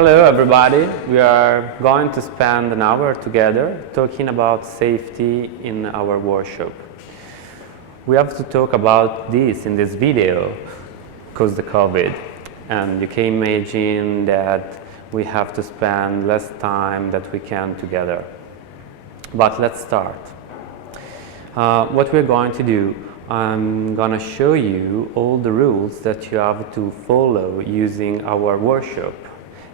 Hello everybody, we are going to spend an hour together talking about safety in our workshop. We have to talk about this in this video because of the COVID, and you can imagine that we have to spend less time that we can together. But let's start. What we're going to do, I'm going to show you all the rules that you have to follow using our workshop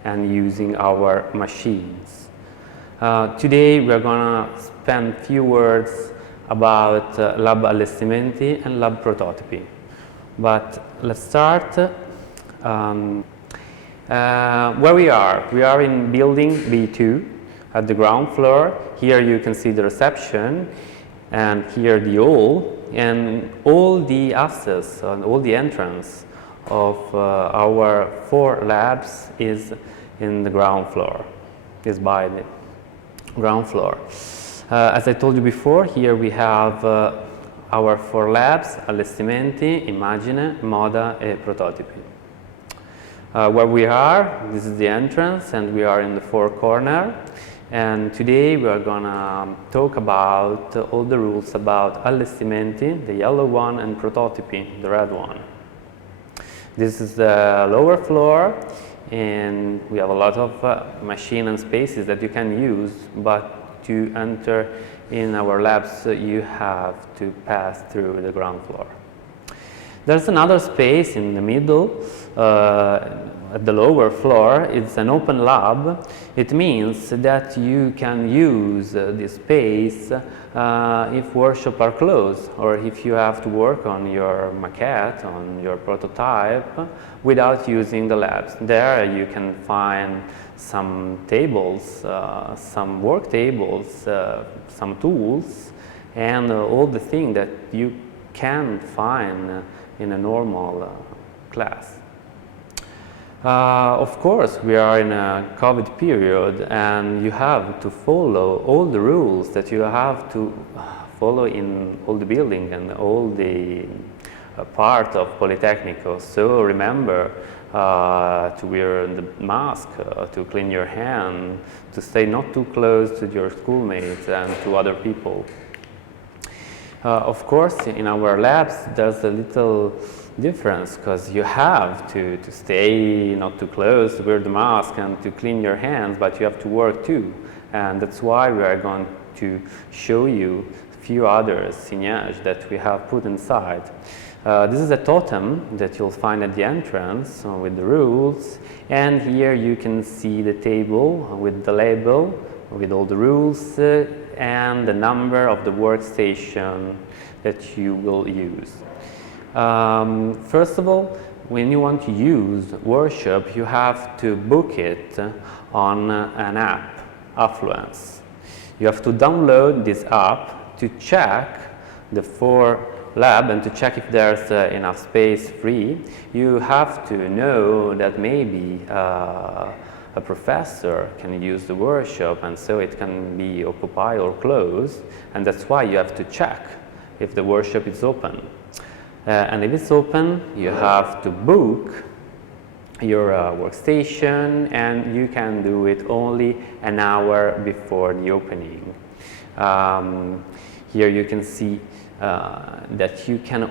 and using our machines. Today we're going to spend a few words about lab allestimenti and lab prototipi. But let's start where we are in building B2 at the ground floor. Here you can see the reception, and here the hall, and all the access and all the entrance of our 4 labs is in the ground floor, is by the ground floor. As I told you before, here we have our 4 labs: allestimenti, immagine, moda, and prototipi. Where we are, this is the entrance, and we are in the 4th corner. And today we are gonna talk about all the rules about allestimenti, the yellow one, and prototipi, the red one. This is the lower floor, and we have a lot of machine and spaces that you can use, but to enter in our labs you have to pass through the ground floor. There's another space in the middle, at the lower floor. It's an open lab. It means that you can use this space if workshops are closed, or if you have to work on your maquette, on your prototype, without using the labs. There you can find some tables, some work tables, some tools, and all the things that you can find in a normal class. Of course, we are in a COVID period, and you have to follow all the rules that you have to follow in all the building and all the part of Politecnico. So remember to wear the mask, to clean your hand, to stay not too close to your schoolmates and to other people. Of course, in our labs there's a little difference, because you have to stay not too close, to wear the mask and to clean your hands, but you have to work too. And that's why we are going to show you a few other signages that we have put inside. This is a totem that you'll find at the entrance with the rules, and here you can see the table with the label with all the rules and the number of the workstation that you will use. First of all, when you want to use workshop, you have to book it on an app, Affluence. You have to download this app to check the 4 lab and to check if there's enough space free. You have to know that maybe a professor can use the workshop, and so it can be occupied or closed, and that's why you have to check if the workshop is open. And if it's open, you have to book your workstation, and you can do it only an hour before the opening. Here you can see that you can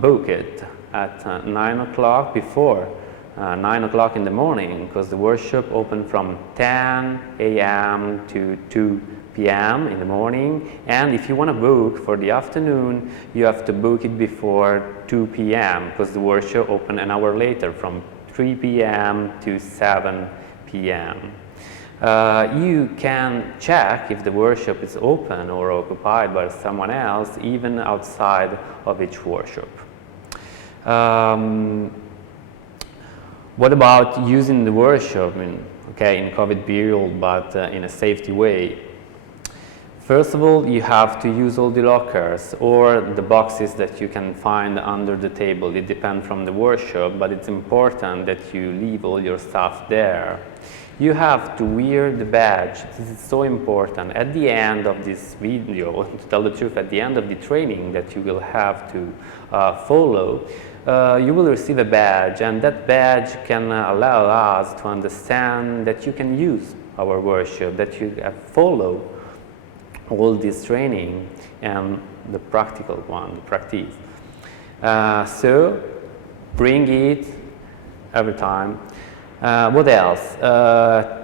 book it at 9 o'clock, before 9 o'clock in the morning, because the workshop open from 10 a.m. to 2 p.m. in the morning. And if you want to book for the afternoon, you have to book it before 2 p.m. because the workshop open an hour later, from 3 p.m. to 7 p.m. You can check if the workshop is open or occupied by someone else, even outside of each workshop. What about using the workshop in COVID period, but in a safety way? First of all, you have to use all the lockers or the boxes that you can find under the table. It depends from the workshop, but it's important that you leave all your stuff there. You have to wear the badge. This is so important. At the end of this video, to tell the truth, at the end of the training that you will have to follow, you will receive a badge, and that badge can allow us to understand that you can use our workshop, that you have followed all this training and the practical one, the practice. So bring it every time. What else?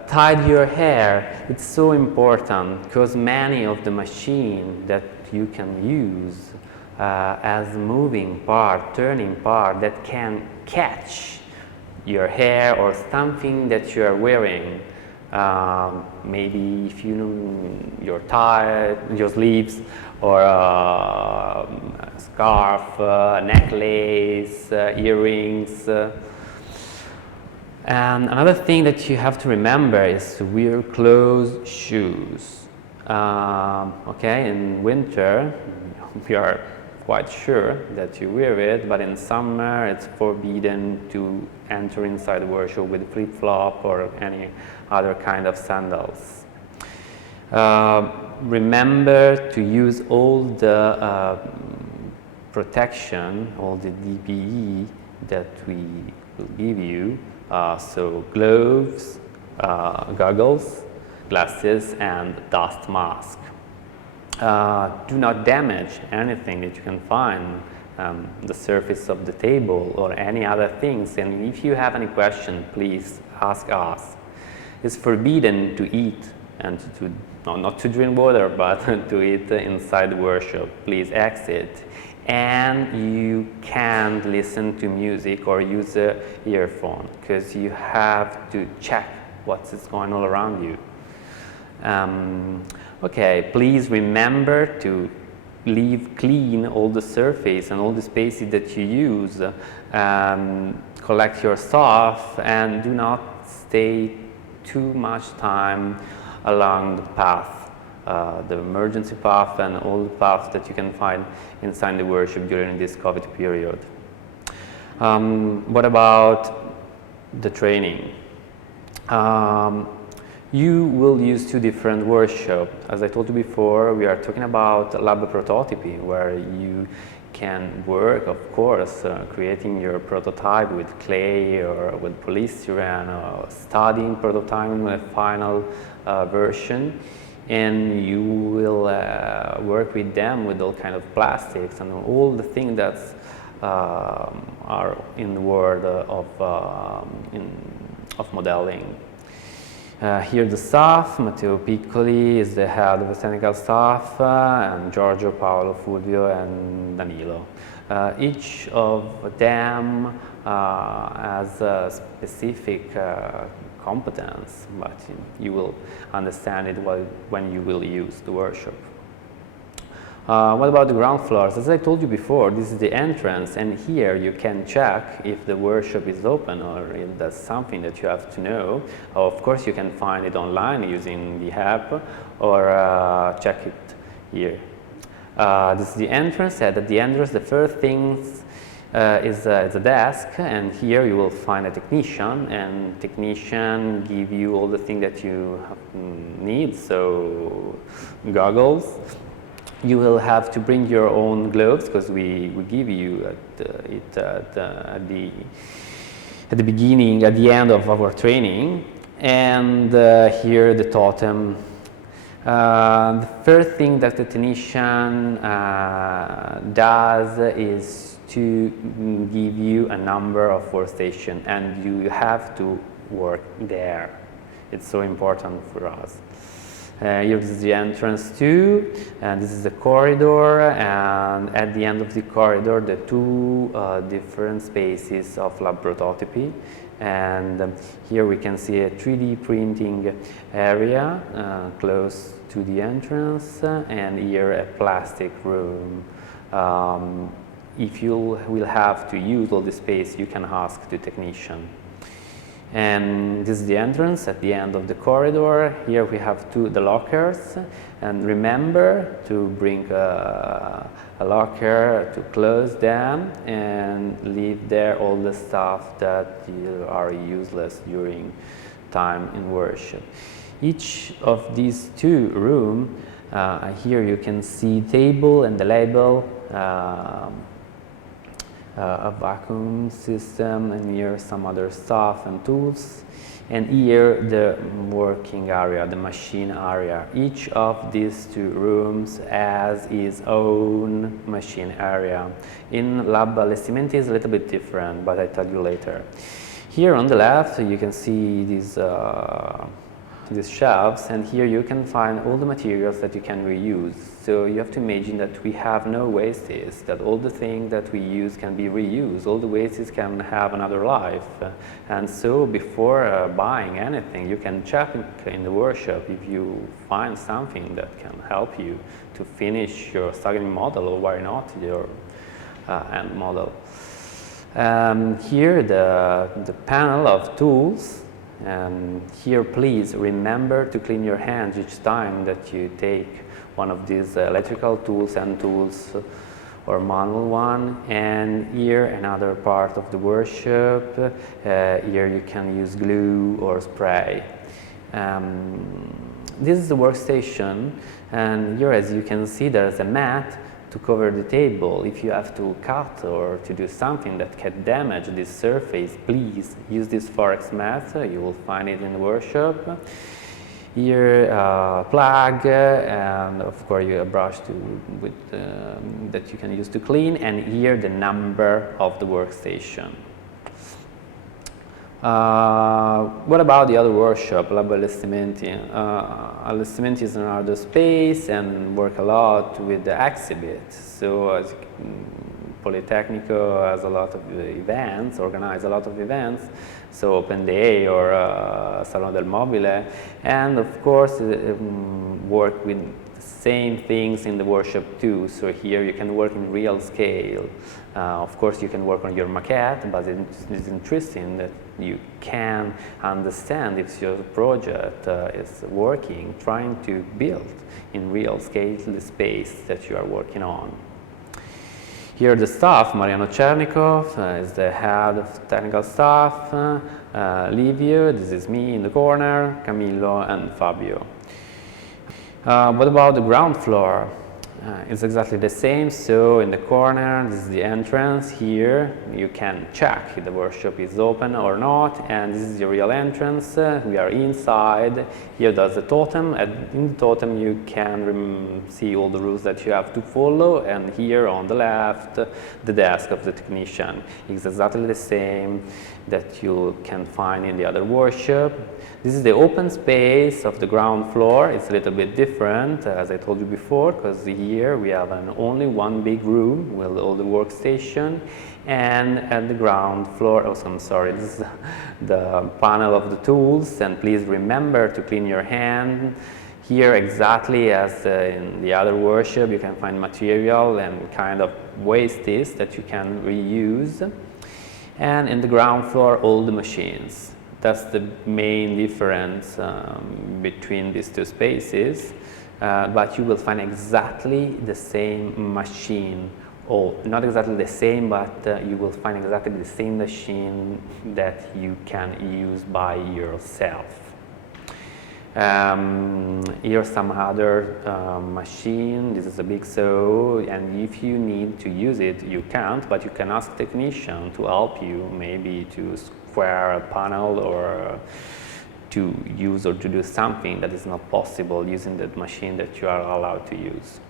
Tie your hair. It's so important because many of the machines that you can use as moving part, turning part that can catch your hair or something that you are wearing. Maybe if your tie, your sleeves, or a scarf, a necklace, earrings. And another thing that you have to remember is to wear closed shoes. Okay, in winter, we are quite sure that you wear it, but in summer it's forbidden to enter inside the workshop with flip-flop or any other kind of sandals. Remember to use all the protection, all the DPE that we will give you. So gloves, goggles, glasses, and dust mask. Do not damage anything that you can find, the surface of the table or any other things. And if you have any question, please ask us. It's forbidden to eat and not to drink water, but to eat inside the workshop. Please exit. And you can't listen to music or use an earphone because you have to check what is going on around you. Okay, please remember to leave clean all the surface and all the spaces that you use. Collect your stuff and do not stay too much time along the path, the emergency path and all the paths that you can find inside the workshop during this COVID period. What about the training? You will use two different workshops. As I told you before, we are talking about lab prototyping, where you can work, of course, creating your prototype with clay or with polystyrene, or studying prototyping a final version, and you will work with them with all kind of plastics and all the things that are in the world of modeling. Here the staff, Matteo Piccoli is the head of the technical staff, and Giorgio, Paolo, Fulvio, and Danilo. Each of them has a specific competence, but you will understand it when you will use the workshop. What about the ground floors? As I told you before, this is the entrance, and here you can check if the workshop is open or if there's something that you have to know. Of course, you can find it online using the app or check it here. This is the entrance, and at the entrance, the first thing is a desk, and here you will find a technician, and technician give you all the things that you need, so goggles. You will have to bring your own gloves because we give you at the beginning, at the end of our training. And here the totem. The first thing that the technician does is to give you a number of workstations, and you have to work there. It's so important for us. Here is the entrance too, and this is the corridor, and at the end of the corridor the two different spaces of lab prototyping, and here we can see a 3D printing area close to the entrance, and here a plastic room. If you will have to use all the space, you can ask the technician. And this is the entrance at the end of the corridor. Here we have the lockers, and remember to bring a locker to close them and leave there all the stuff that are useless during time in workshop. Each of these two rooms, here you can see table and the label, a vacuum system, and here some other stuff and tools, and here the working area, the machine area. Each of these two rooms has its own machine area. In Lab Allestimenti is a little bit different, but I'll tell you later. Here on the left you can see these shelves, and here you can find all the materials that you can reuse. So you have to imagine that we have no wastes, that all the things that we use can be reused, all the wastes can have another life. And so before buying anything, you can check in the workshop if you find something that can help you to finish your staggering model, or why not your end model. Here the panel of tools. Here please remember to clean your hands each time that you take one of these electrical tools and tools or manual one. And here another part of the workshop, here you can use glue or spray. This is the workstation, and here as you can see there's a mat to cover the table. If you have to cut or to do something that can damage this surface, please use this Forex mat. You will find it in the workshop. Here plug, and of course you have a brush that you can use to clean, and here the number of the workstation. What about the other workshop, Lab Allestimenti? Allestimenti is another space and work a lot with the exhibit. So as Politecnico has a lot of events, organize a lot of events, so Open Day or Salone del Mobile, and of course work with the same things in the workshop too. So here you can work in real scale. Of course you can work on your maquette, but it's interesting that you can understand if your project is working, trying to build in real scale the space that you are working on. Here the staff, Mariano Chernikov is the head of technical staff, Livio, this is me in the corner, Camillo and Fabio. What about the ground floor? It's exactly the same. So in the corner, this is the entrance. Here you can check if the workshop is open or not, and this is the real entrance. We are inside. Here there's the totem, and in the totem you can see all the rules that you have to follow, and here on the left the desk of the technician is exactly the same that you can find in the other workshop. This is the open space of the ground floor. It's a little bit different, as I told you before, because here we have only one big room with all the workstation, and at the ground floor, oh, I'm sorry, this is the panel of the tools, and please remember to clean your hand. Here, exactly as in the other workshop, you can find material and kind of wastes that you can reuse. And in the ground floor, all the machines. That's the main difference between these two spaces, but you will find exactly the same machine, or not exactly the same, but you will find exactly the same machine that you can use by yourself. Here's some other machine. This is a big saw, and if you need to use it, you can't, but you can ask technician to help you, maybe to square a panel or to use or to do something that is not possible using that machine that you are allowed to use.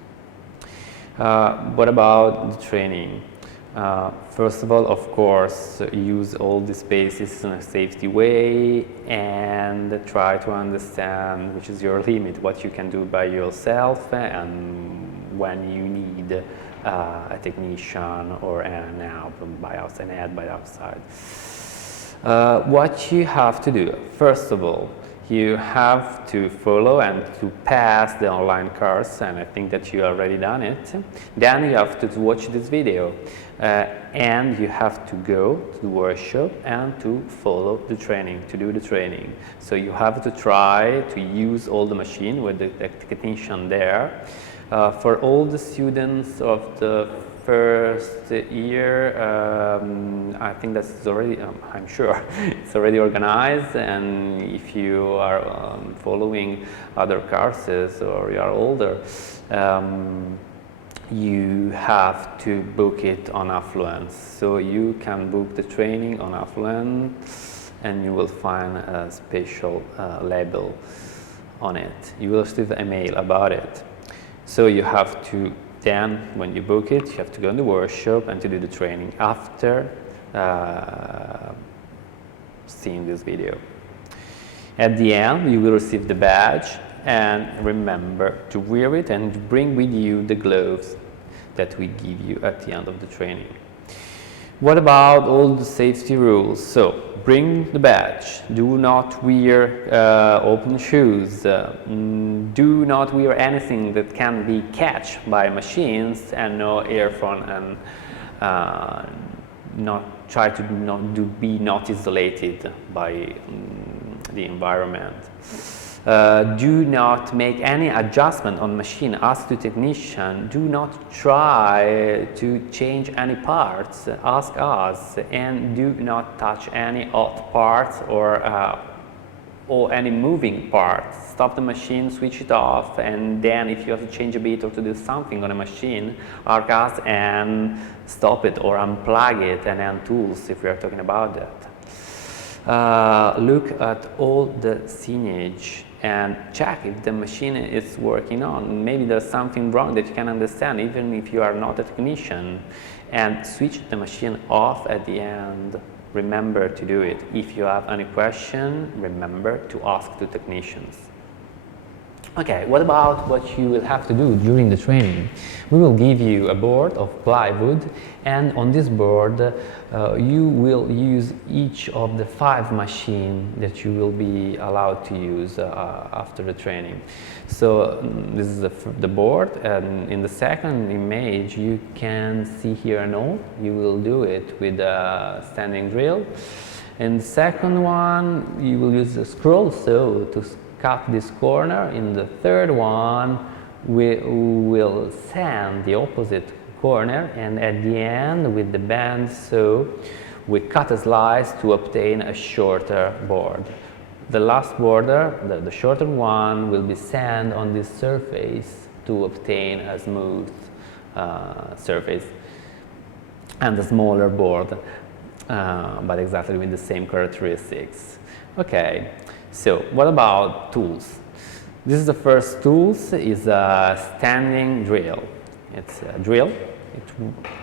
What about the training? First of all, of course, use all the spaces in a safety way and try to understand which is your limit, what you can do by yourself, and when you need a technician or an help by outside. What you have to do, first of all, you have to follow and to pass the online course, and I think that you already done it. Then you have to watch this video, and you have to go to the workshop and to follow the training, to do the training. So you have to try to use all the machine with the technician there. For all the students of the first year, I think that's already, I'm sure it's already organized, and if you are following other courses or you are older, you have to book it on Affluence. So you can book the training on Affluence and you will find a special label on it. You will receive a mail about it. So you have to then, when you book it, you have to go in the workshop and to do the training after seeing this video. At the end, you will receive the badge, and remember to wear it and bring with you the gloves that we give you at the end of the training. What about all the safety rules? So, bring the badge, do not wear open shoes, do not wear anything that can be catched by machines, and no earphone, and try to be not isolated by the environment. Do not make any adjustment on machine. Ask the technician. Do not try to change any parts. Ask us, and do not touch any hot parts or any moving parts. Stop the machine, switch it off, and then if you have to change a bit or to do something on a machine, ask us and stop it or unplug it, and then tools if we are talking about that. Look at all the signage and check if the machine is working on. Maybe there's something wrong that you can understand even if you are not a technician, and switch the machine off at the end. Remember to do it. If you have any question, remember to ask the technicians. Okay, what about what you will have to do during the training? We will give you a board of plywood, and on this board you will use each of the 5 machines that you will be allowed to use after the training. So this is the board, and in the second image you can see here an hole. You will do it with a standing drill. In the second one you will use a scroll saw to cut this corner. In the third one we will sand the opposite corner, and at the end with the band saw we cut a slice to obtain a shorter board. The last border, the shorter one, will be sand on this surface to obtain a smooth surface, and a smaller board, but exactly with the same characteristics. Okay. So, what about tools? This is the first tools, is a standing drill. It's a drill,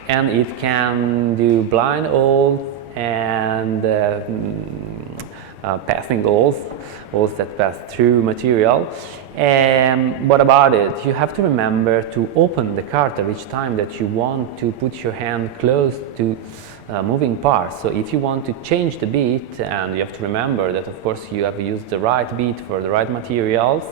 and it can do blind holes and passing holes that pass through material. And what about it? You have to remember to open the carter each time that you want to put your hand close to moving parts. So if you want to change the beat, and you have to remember that of course you have used the right beat for the right materials,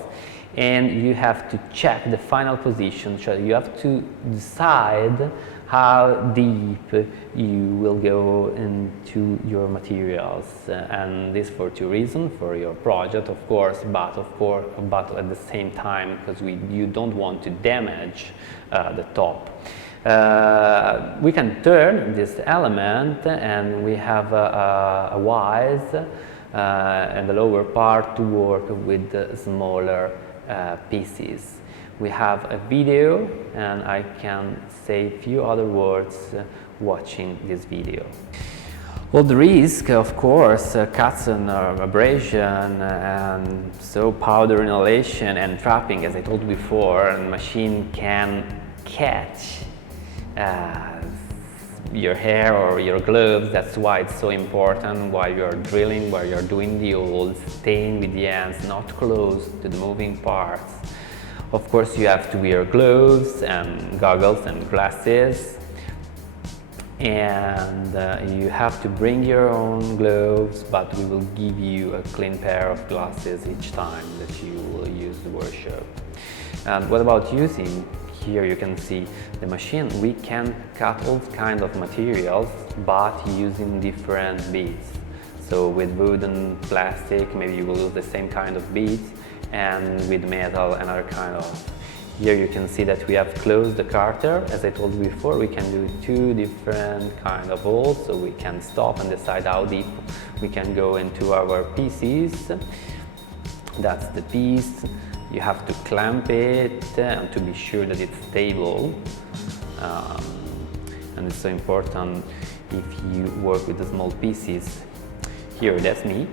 and you have to check the final position. So you have to decide how deep you will go into your materials, and this for 2 reasons: for your project of course, but at the same time because you don't want to damage the top. We can turn this element, and we have a vise and the lower part to work with the smaller pieces. We have a video, and I can say a few other words watching this video. Well, the risk, of course, cuts and abrasion, and so powder inhalation and trapping, as I told you before, and machine can catch your hair or your gloves. That's why it's so important while you're drilling, while you're doing the holes, staying with the hands not close to the moving parts. Of course, you have to wear gloves and goggles and glasses, and you have to bring your own gloves, but we will give you a clean pair of glasses each time that you will use the workshop. And what about using? Here you can see the machine. We can cut all kinds of materials, but using different beads. So with wood and plastic, maybe you will use the same kind of beads, and with metal, another kind of. Here you can see that we have closed the carter. As I told you before, we can do two different kind of holes, so we can stop and decide how deep we can go into our pieces. That's the piece. You have to clamp it to be sure that it's stable. And it's so important if you work with the small pieces. Here, that's me.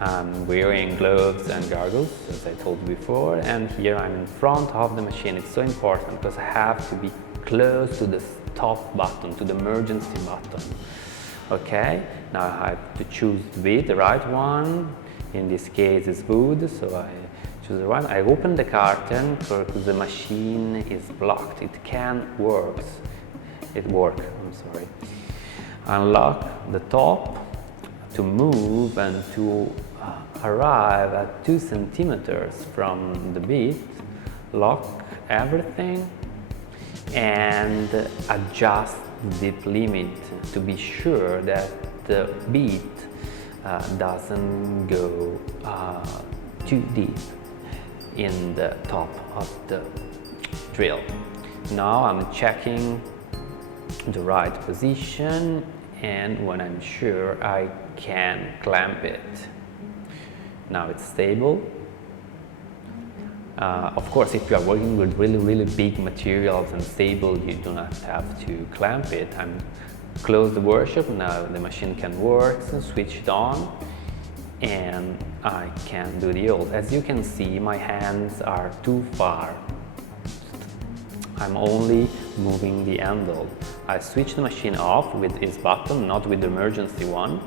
I'm wearing gloves and goggles, as I told you before, and here I'm in front of the machine. It's so important because I have to be close to the stop button, to the emergency button. Okay, now I have to choose the right one. In this case, it's wood, so I choose the one. I open the curtain because the machine is blocked. It can't work. I'm sorry. Unlock the top to move and to arrive at 2 centimeters from the bead. Lock everything and adjust the dip limit to be sure that the bead doesn't go too deep in the top of the drill. Now I'm checking the right position, and when I'm sure, I can clamp it. Now it's stable. Of course, if you are working with really big materials and stable, you do not have to clamp it. I'm close the workshop. Now the machine can work, so switch it on, and I can do the old. As you can see, my hands are too far. I'm only moving the handle. I switch the machine off with this button, not with the emergency one.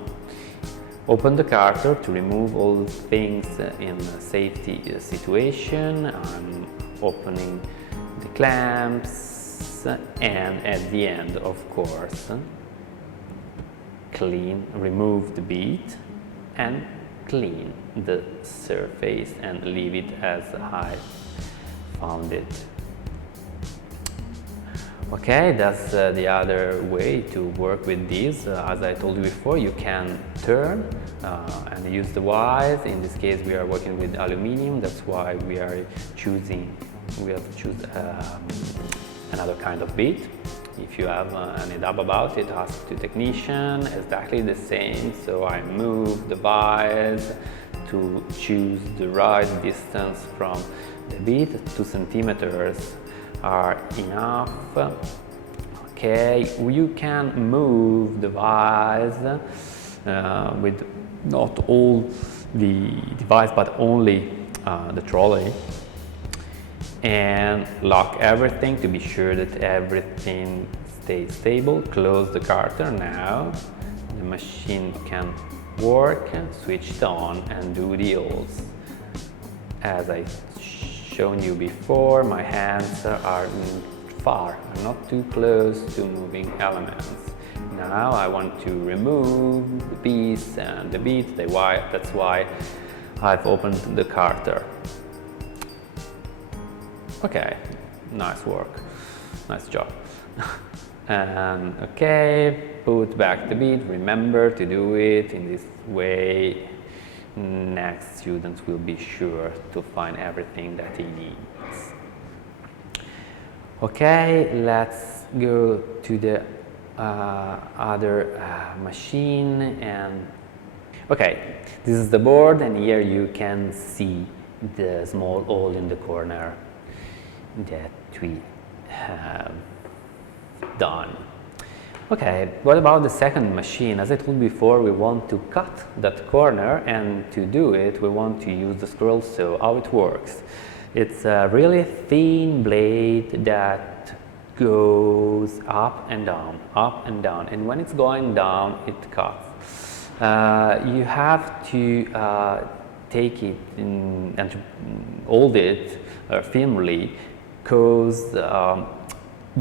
Open the carter to remove all things in a safety situation. I'm opening the clamps, and at the end, of course, remove the bead and clean the surface and leave it as I found it. Okay, that's the other way to work with these. As I told you before, you can turn and use the wires. In this case, we are working with aluminium. That's why we have to choose another kind of bead. If you have any doubt about it, ask the technician. Exactly the same. So I move the wires to choose the right distance from the bead. 2 centimeters are enough. Okay, you can move the vise with not all the device but only the trolley, and lock everything to be sure that everything stays stable. Close the carter. Now the machine can work, switch it on and do the holes. As I shown you before, my hands are far, not too close to moving elements. Now I want to remove the piece and the bead, the wire. That's why I've opened the carter. Okay, nice work, nice job. And okay, put back the bead. Remember to do it in this way. Next students will be sure to find everything that he needs. Okay, let's go to the other machine. And okay, this is the board, and here you can see the small hole in the corner that we have done. Okay, what about the second machine? As I told before, we want to cut that corner, and to do it we want to use the scroll saw. How it works? It's a really thin blade that goes up and down, and when it's going down it cuts. You have to take it and to hold it firmly, because the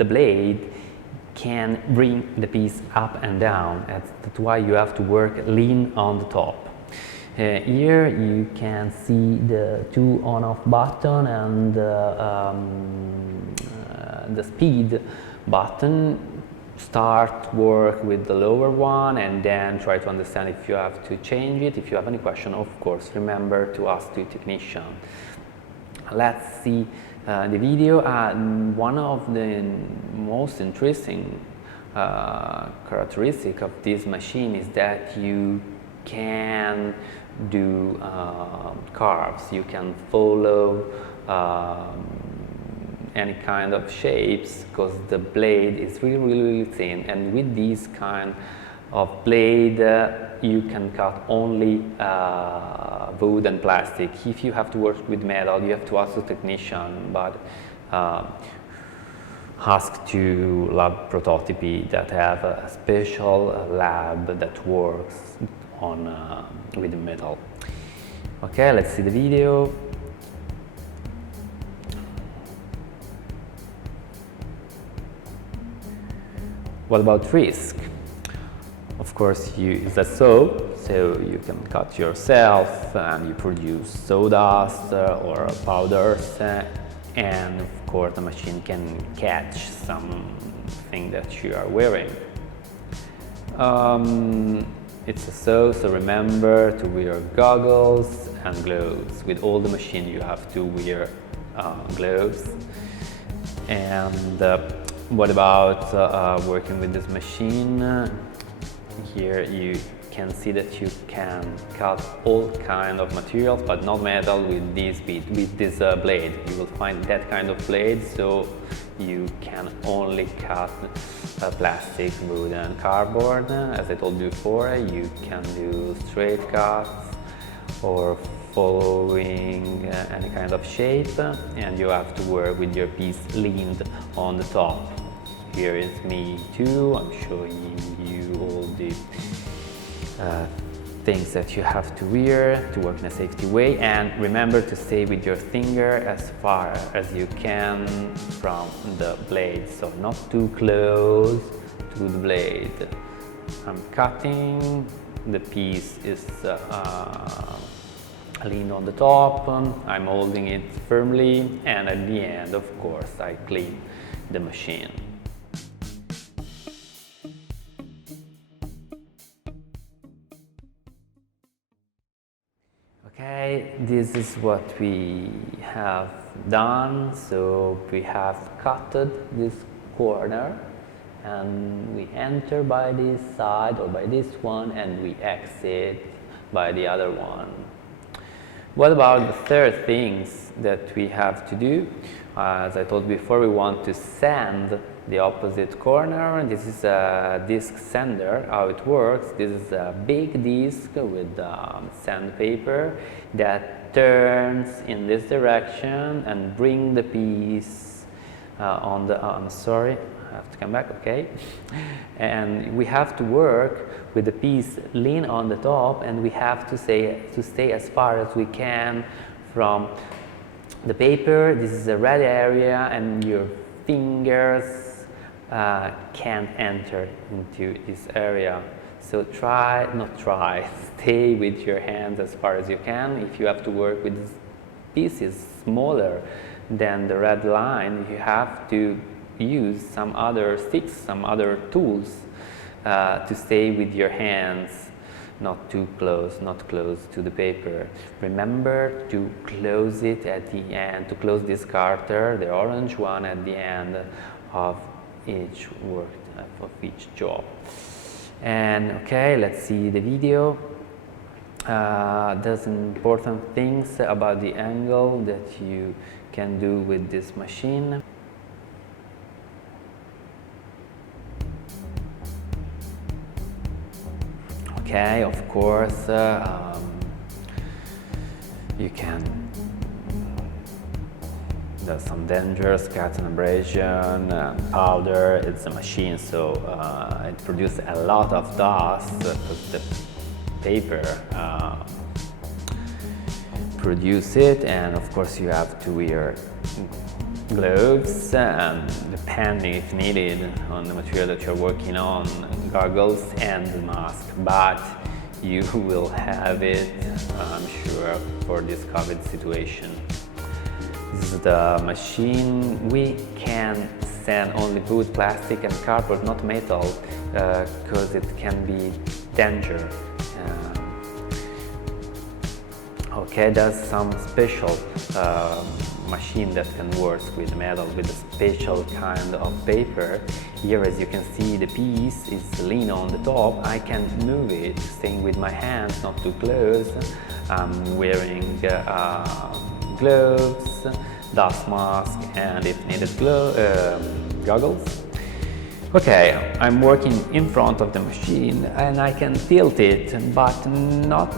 blade can bring the piece up and down. That's why you have to work lean on the top. Here you can see the 2 on-off button and the speed button. Start work with the lower one and then try to understand if you have to change it. If you have any question, of course, remember to ask the technician. Let's see the video. One of the most interesting characteristic of this machine is that you can do curves, you can follow any kind of shapes, because the blade is really thin, and with this kind of blade you can cut only wood and plastic. If you have to work with metal, you have to ask the technician, but ask to lab prototype that have a special lab that works on with metal. Okay, let's see the video. What about risk? Of course, it's a saw, so you can cut yourself and you produce sawdust or powders, and of course the machine can catch something that you are wearing. It's a saw, so remember to wear goggles and gloves. With all the machine you have to wear gloves. And what about working with this machine? Here you can see that you can cut all kind of materials, but not metal with this blade. You will find that kind of blade, so you can only cut plastic, wood and cardboard. As I told you before, you can do straight cuts or following any kind of shape, and you have to work with your piece leaned on the top. Here is me too, I'm showing you all the things that you have to wear to work in a safety way, and remember to stay with your finger as far as you can from the blade, so not too close to the blade. I'm cutting, the piece is leaned on the top, I'm holding it firmly, and at the end, of course, I clean the machine. Okay, this is what we have done. So we have cutted this corner and we enter by this side or by this one, and we exit by the other one. What about the third things that we have to do? As I told before, we want to sand the opposite corner. This is a disc sander. How it works: this is a big disc with sandpaper that turns in this direction and bring the piece on the. I'm sorry, I have to come back. Okay, and we have to work with the piece lean on the top, and we have to stay as far as we can from the paper. This is a red area, and your fingers can't enter into this area. So stay with your hands as far as you can. If you have to work with pieces smaller than the red line, you have to use some other sticks, some other tools to stay with your hands, not too close, not close to the paper. Remember to close it at the end, to close this carter, the orange one, at the end of each work, of each job. And okay, let's see the video. There's important things about the angle that you can do with this machine. Okay, of course, you can. There's some dangers, cuts and abrasion, powder. It's a machine, so it produces a lot of dust because the paper produce it, and of course you have to wear gloves and, depending if needed on the material that you're working on, goggles and the mask. But you will have it, I'm sure, for this COVID situation. This is the machine. We can sand only wood, plastic and cardboard, not metal, because it can be dangerous. Okay, there's some special machine that can work with metal, with a special kind of paper. Here, as you can see, the piece is lean on the top. I can move it, staying with my hands, not too close. I'm wearing gloves, dust mask, and if needed, goggles. Okay, I'm working in front of the machine and I can tilt it, but not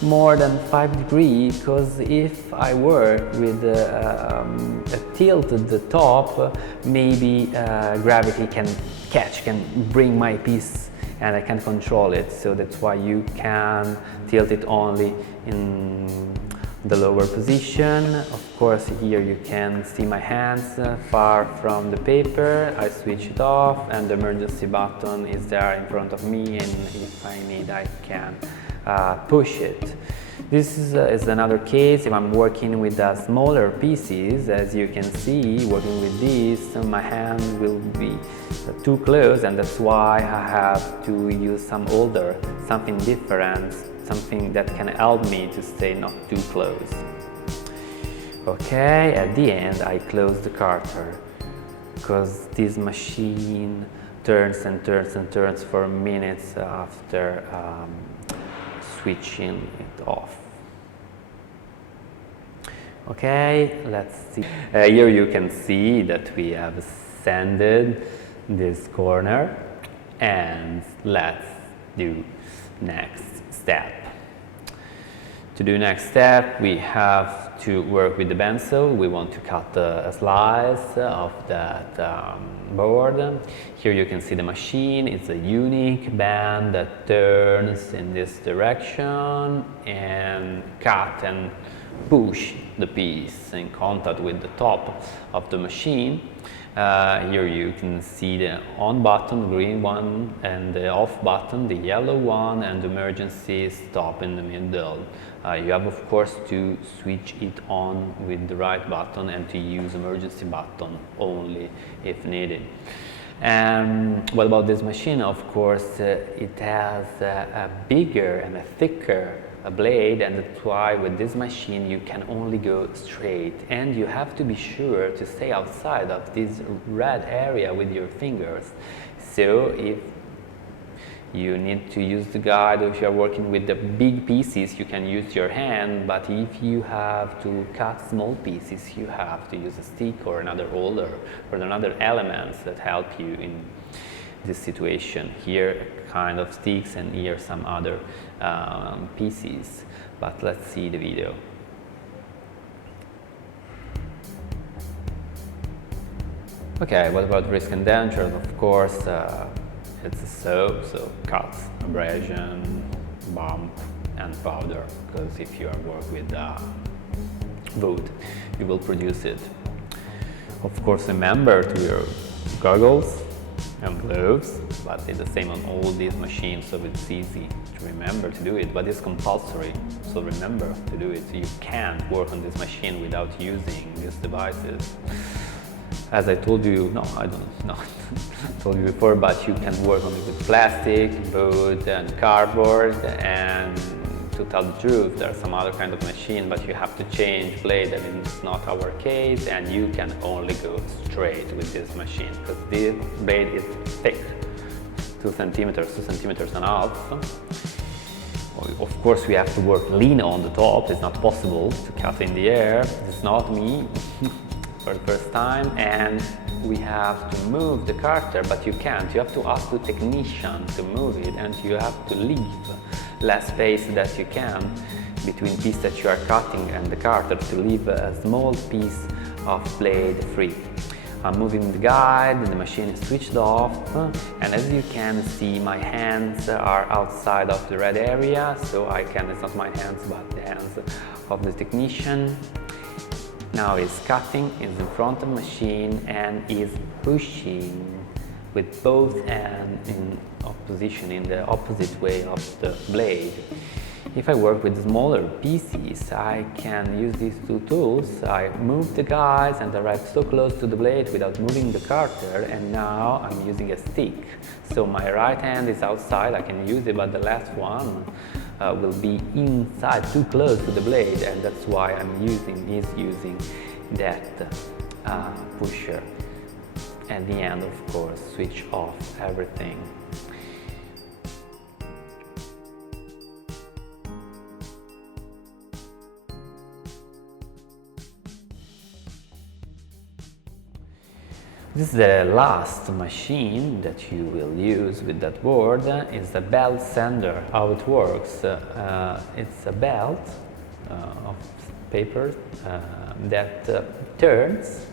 more than 5 degrees, because if I work with a tilt at the top, maybe gravity can bring my piece and I can control it. So that's why you can tilt it only in the lower position. Of course, here you can see my hands far from the paper. I switch it off and the emergency button is there in front of me, and if I need, I can push it. This is another case if I'm working with smaller pieces. As you can see, working with this, my hand will be too close, and that's why I have to use something different, something that can help me to stay not too close. Okay, at the end I close the carter, because this machine turns and turns and turns for minutes after switching it off. Okay, let's see. Here you can see that we have sanded this corner, and let's do next step. To do next step, we have to work with the bensel. We want to cut a slice of that board. Here you can see the machine. It's a unique band that turns in this direction and cut and push the piece in contact with the top of the machine. Here you can see the on button, green one, and the off button, the yellow one, and the emergency stop in the middle. You have, of course, to switch it on with the right button and to use emergency button only if needed. What about this machine? Of course, it has a bigger and a thicker blade, and that's why with this machine you can only go straight, and you have to be sure to stay outside of this red area with your fingers. So if you need to use the guide, or if you are working with the big pieces, you can use your hand, but if you have to cut small pieces, you have to use a stick or another holder or another elements that help you in this situation. Here kind of sticks, and here some other pieces, but let's see the video. Okay, what about risk and dangers? Of course, it's a soap, so cuts, abrasion, bump, and powder, because if you are working with wood, you will produce it. Of course, remember to wear goggles and gloves, but it's the same on all these machines, so it's easy to remember to do it, but it's compulsory, so remember to do it. You can't work on this machine without using these devices. As I told you, no, I don't know, told you before, but you can work on it with plastic, wood, and cardboard, and to tell the truth, there are some other kind of machine, but you have to change blade, and it's not our case, and you can only go straight with this machine, because this blade is thick, 2 centimeters and a half. Of course, we have to work lean on the top. It's not possible to cut in the air. It's not me. For the first time, and we have to move the carter, but you can't. You have to ask the technician to move it, and you have to leave less space that you can between piece that you are cutting and the carter, to leave a small piece of blade free. I'm moving the guide, the machine is switched off, and as you can see, my hands are outside of the red area, so I can, it's not my hands but the hands of the technician. Now he's cutting, is in front of the machine, and is pushing with both hands in opposition, in the opposite way of the blade. If I work with smaller pieces, I can use these two tools. I move the guides and arrive so close to the blade without moving the cursor, and now I'm using a stick. So my right hand is outside, I can use it, but the left one will be inside, too close to the blade, and that's why I'm using that pusher. At the end, of course, switch off everything. This is the last machine that you will use with that board. Is the belt sander. How it works? It's a belt of paper that turns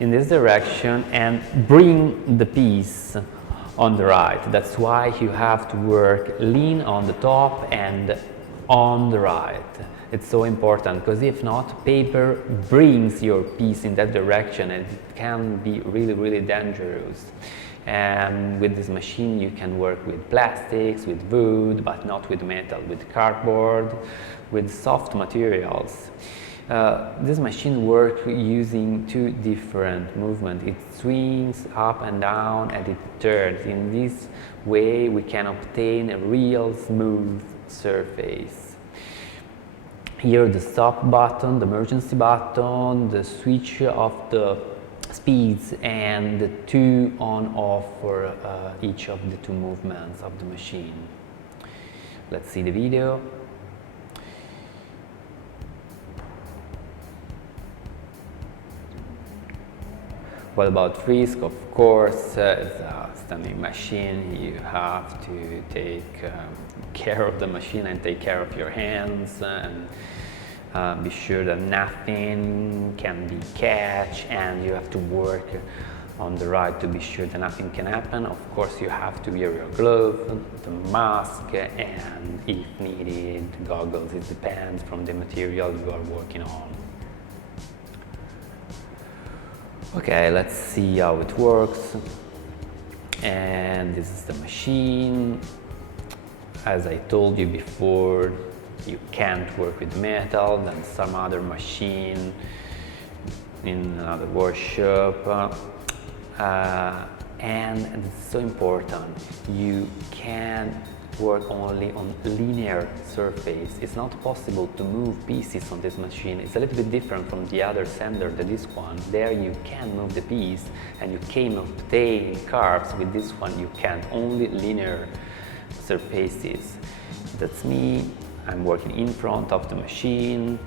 in this direction and bring the piece on the right. That's why you have to work lean on the top and on the right. It's so important, because if not, paper brings your piece in that direction and it can be really dangerous. And with this machine you can work with plastics, with wood, but not with metal, with cardboard, with soft materials. This machine works using two different movements. It swings up and down and it turns. In this way we can obtain a real smooth surface. Here the stop button, the emergency button, the switch of the speeds, and the two on-off for each of the two movements of the machine. Let's see the video. What about Frisk? Of course, it's a standing machine. You have to take care of the machine and take care of your hands and be sure that nothing can be catch, and you have to work on the right to be sure that nothing can happen. Of course, you have to wear your glove, the mask, and if needed, goggles. It depends from the material you are working on. Okay, let's see how it works. And this is the machine. As I told you before, you can't work with metal than some other machine in another workshop. And it's so important, you can work only on linear surface. It's not possible to move pieces on this machine. It's a little bit different from the other sander, the disc one. There you can move the piece and you can obtain curves. With this one you can't, only linear surfaces. That's me. I'm working in front of the machine.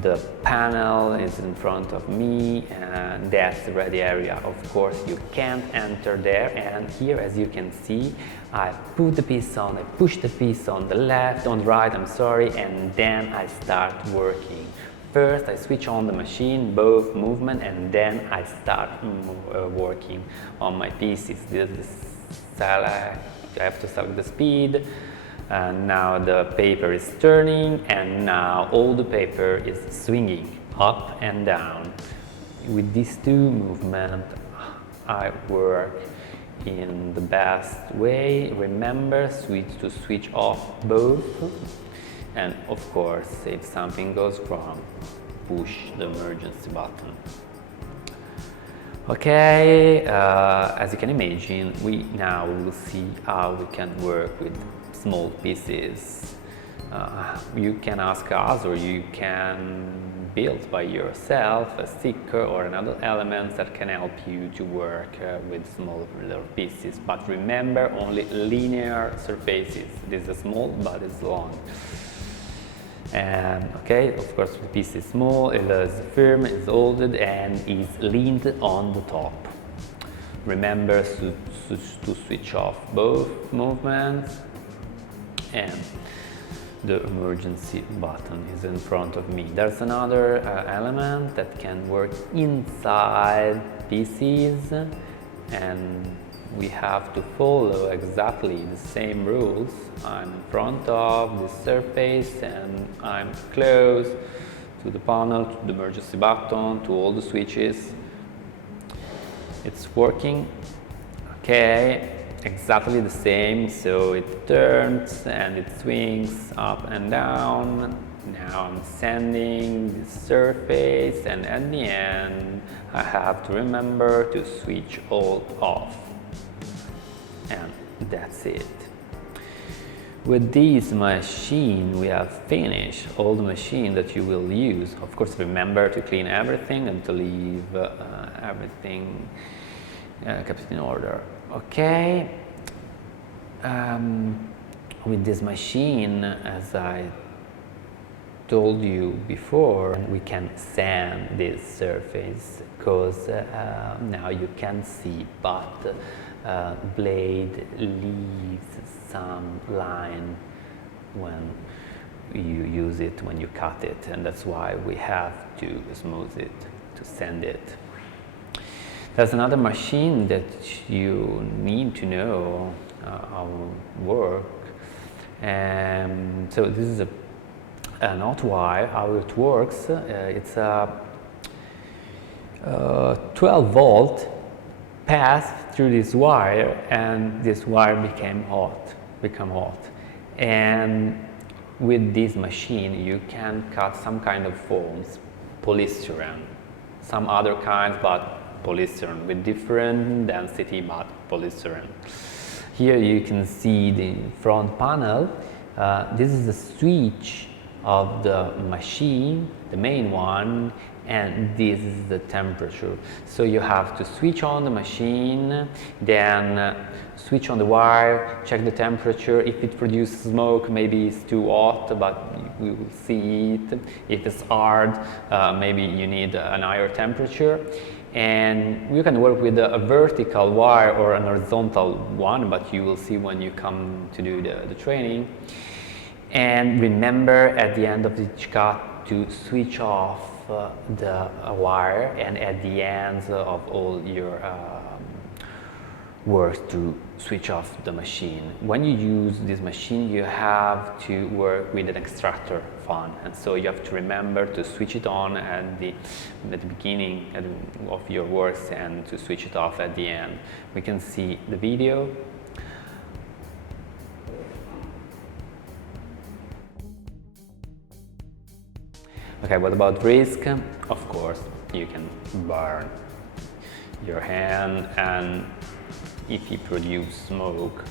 The panel is in front of me, and that's the ready area. Of course, you can't enter there, and here, as you can see, I put the piece on, I push the piece on the left, on the right, I'm sorry, and then I start working. First, I switch on the machine, both movement, and then I start working on my pieces. This is select, I have to select the speed. And now the paper is turning, and now all the paper is swinging up and down. With these two movements, I work in the best way. Remember to switch off both, and of course, if something goes wrong, push the emergency button. Okay, as you can imagine, we now will see how we can work with small pieces. You can ask us, or you can build by yourself a sticker or another element that can help you to work with smaller pieces. But remember, only linear surfaces. This is small, but it's long. And okay, of course, the piece is small, it is firm, it's folded, and is leaned on the top. Remember to switch off both movements, and the emergency button is in front of me. There's another element that can work inside pieces, and we have to follow exactly the same rules. I'm in front of the surface and I'm close to the panel, to the emergency button, to all the switches. It's working. Okay, exactly the same, so it turns and it swings up and down. Now I'm sanding the surface, and at the end I have to remember to switch all off, and that's it. With this machine we have finished all the machine that you will use. Of course, remember to clean everything and to leave everything kept in order. Okay, with this machine, as I told you before, we can sand this surface because now you can see, but blade leaves some line when you use it, when you cut it, and that's why we have to smooth it, to sand it. There's another machine that you need to know how it works. So this is a knot wire. How it works, it's a 12-volt pass through this wire, and this wire become hot. And with this machine you can cut some kind of foams, polystyrene, some other kinds, but polystyrene with different density, but polystyrene. Here you can see the front panel. This is the switch of the machine, the main one, and this is the temperature. So you have to switch on the machine, then switch on the wire, check the temperature. If it produces smoke, maybe it's too hot, but we will see it. If it's hard, maybe you need an higher temperature. And you can work with a vertical wire or an horizontal one, but you will see when you come to do the training. And remember at the end of each cut to switch off the wire, and at the ends of all your work to switch off the machine. When you use this machine you have to work with an extractor fan, and so you have to remember to switch it on at the beginning of your works and to switch it off at the end. We can see the video. Okay, what about risk? Of course, you can burn your hand, and if you produce smoke,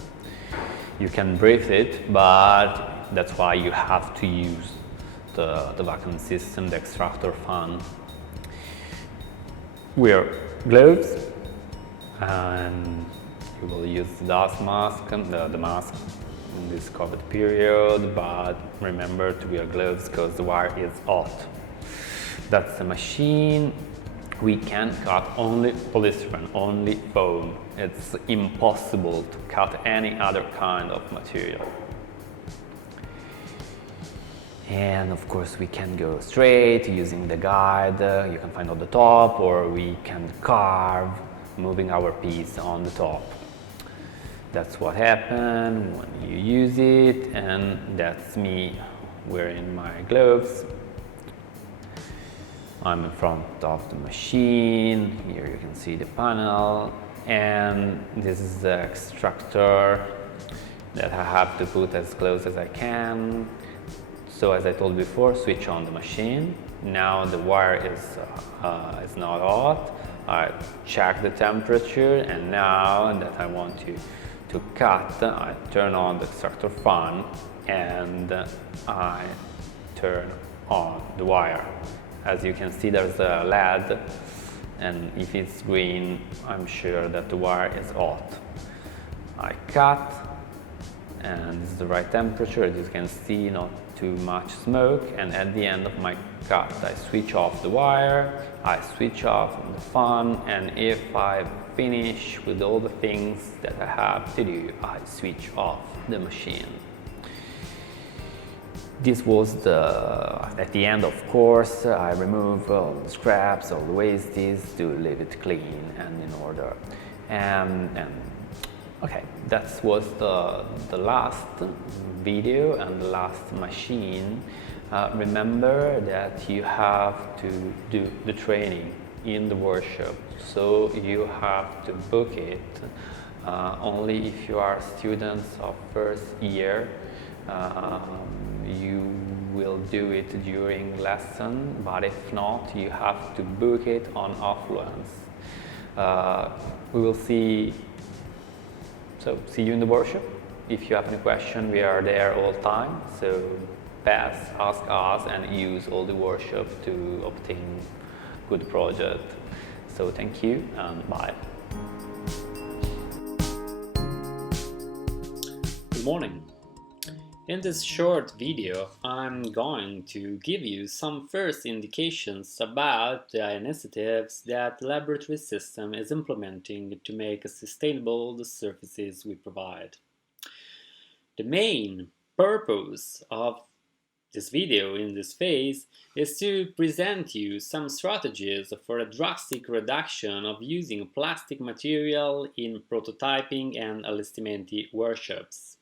you can breathe it, but that's why you have to use the vacuum system, the extractor fan. Wear gloves, and you will use the dust mask, the mask in this COVID period, but remember to wear gloves because the wire is hot. That's the machine. We can cut only polystyrene, only foam. It's impossible to cut any other kind of material. And of course we can go straight using the guide you can find on the top, or we can carve, moving our piece on the top. That's what happens when you use it, and that's me wearing my gloves. I'm in front of the machine. Here you can see the panel, and this is the extractor that I have to put as close as I can. So as I told before, switch on the machine. Now the wire is not hot. I check the temperature, and now that I want to cut, I turn on the extractor fan and I turn on the wire. As you can see, there's a LED, and if it's green, I'm sure that the wire is hot. I cut, and this is the right temperature. As you can see, not too much smoke, and at the end of my cut I switch off the wire, I switch off the fan, and if I finish with all the things that I have to do, I switch off the machine. This was at the end, of course, I remove all the scraps, all the wastes to leave it clean and in order. Okay, that was the last video and the last machine. Remember that you have to do the training in the workshop, so you have to book it Only if you are students of first year, you will do it during lesson, but if not, you have to book it on Affluence. We will see you in the workshop. If you have any question, we are there all the time, so ask us and use all the workshop to obtain good project. So thank you and bye. Good morning. In this short video, I'm going to give you some first indications about the initiatives that the laboratory system is implementing to make sustainable the services we provide. The main purpose of this video in this phase is to present you some strategies for a drastic reduction of using plastic material in prototyping and allestimenti workshops.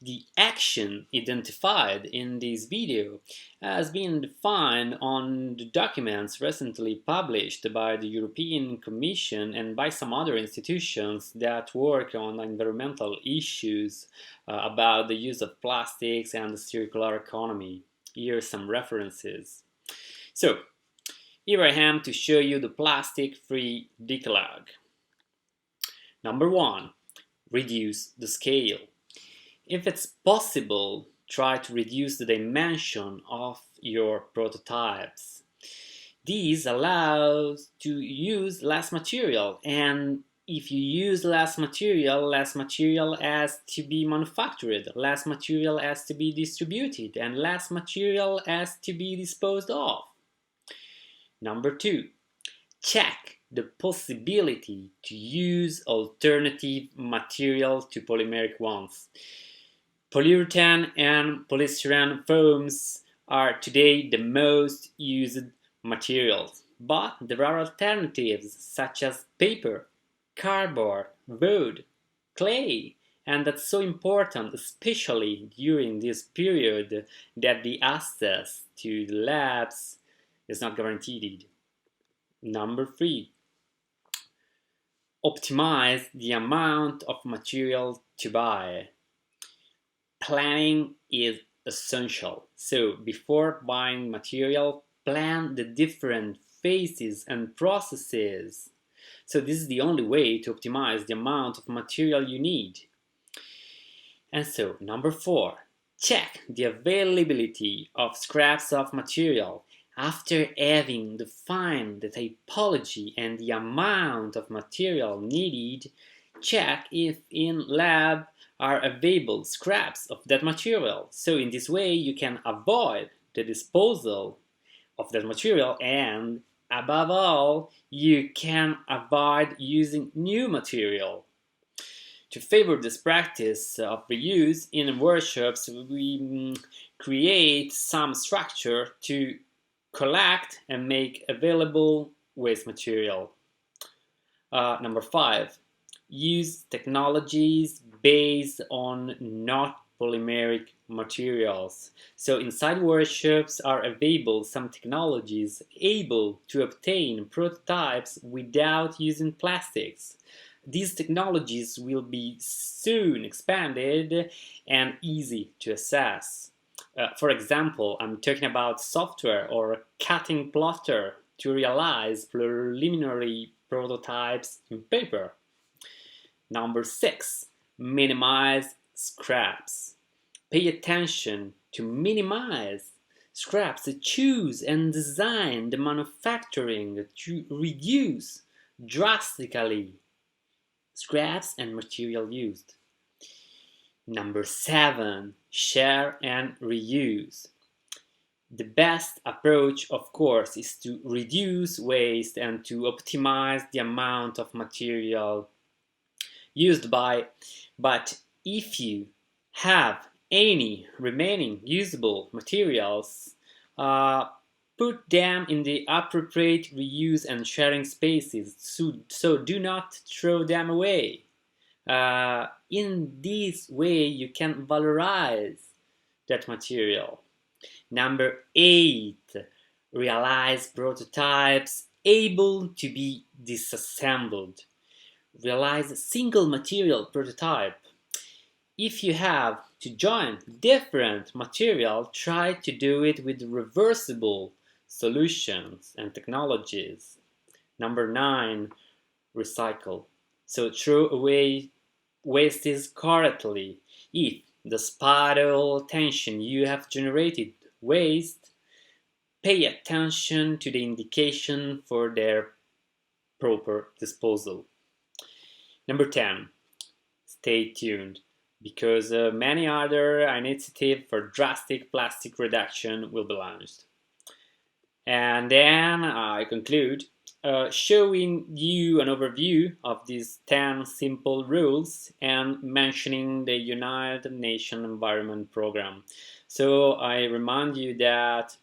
The action identified in this video has been defined on the documents recently published by the European Commission and by some other institutions that work on environmental issues about the use of plastics and the circular economy. Here are some references. So, here I am to show you the plastic-free decalogue. Number 1. Reduce the scale. If it's possible, try to reduce the dimension of your prototypes. These allows to use less material, and if you use less material has to be manufactured, less material has to be distributed, and less material has to be disposed of. Number 2. Check the possibility to use alternative material to polymeric ones. Polyurethane and polystyrene foams are today the most used materials, but there are alternatives such as paper, cardboard, wood, clay, and that's so important, especially during this period that the access to the labs is not guaranteed. Number 3. Optimize the amount of material to buy. Planning is essential. So before buying material, plan the different phases and processes. So this is the only way to optimize the amount of material you need. And so, number 4, check the availability of scraps of material. After having defined the typology and the amount of material needed, check if in lab are available scraps of that material. So in this way you can avoid the disposal of that material, and above all, you can avoid using new material. To favor this practice of reuse in workshops, we create some structure to collect and make available waste material. Number 5. Use technologies based on not polymeric materials. So inside workshops are available some technologies able to obtain prototypes without using plastics. These technologies will be soon expanded and easy to access. For example, I'm talking about software or cutting plotter to realize preliminary prototypes in paper. Number 6. Minimize scraps. Pay attention to minimize scraps. Choose and design the manufacturing to reduce drastically scraps and material used. Number 7. Share and reuse. The best approach, of course, is to reduce waste and to optimize the amount of material used but if you have any remaining usable materials, put them in the appropriate reuse and sharing spaces, so do not throw them away. In this way you can valorize that material. Number 8. Realize prototypes able to be disassembled. realize a single material prototype. If you have to join different material, try to do it with reversible solutions and technologies. Number 9, recycle. So throw away wastes correctly. If, despite all tension you have generated waste, pay attention to the indication for their proper disposal. Number 10, stay tuned because many other initiatives for drastic plastic reduction will be launched. And then I conclude showing you an overview of these 10 simple rules and mentioning the United Nations Environment Program. So I remind you that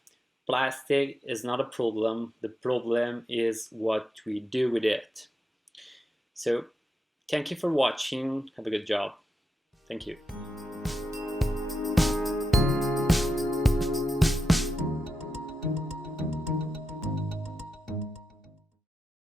plastic is not a problem, the problem is what we do with it. So thank you for watching, have a good job. Thank you.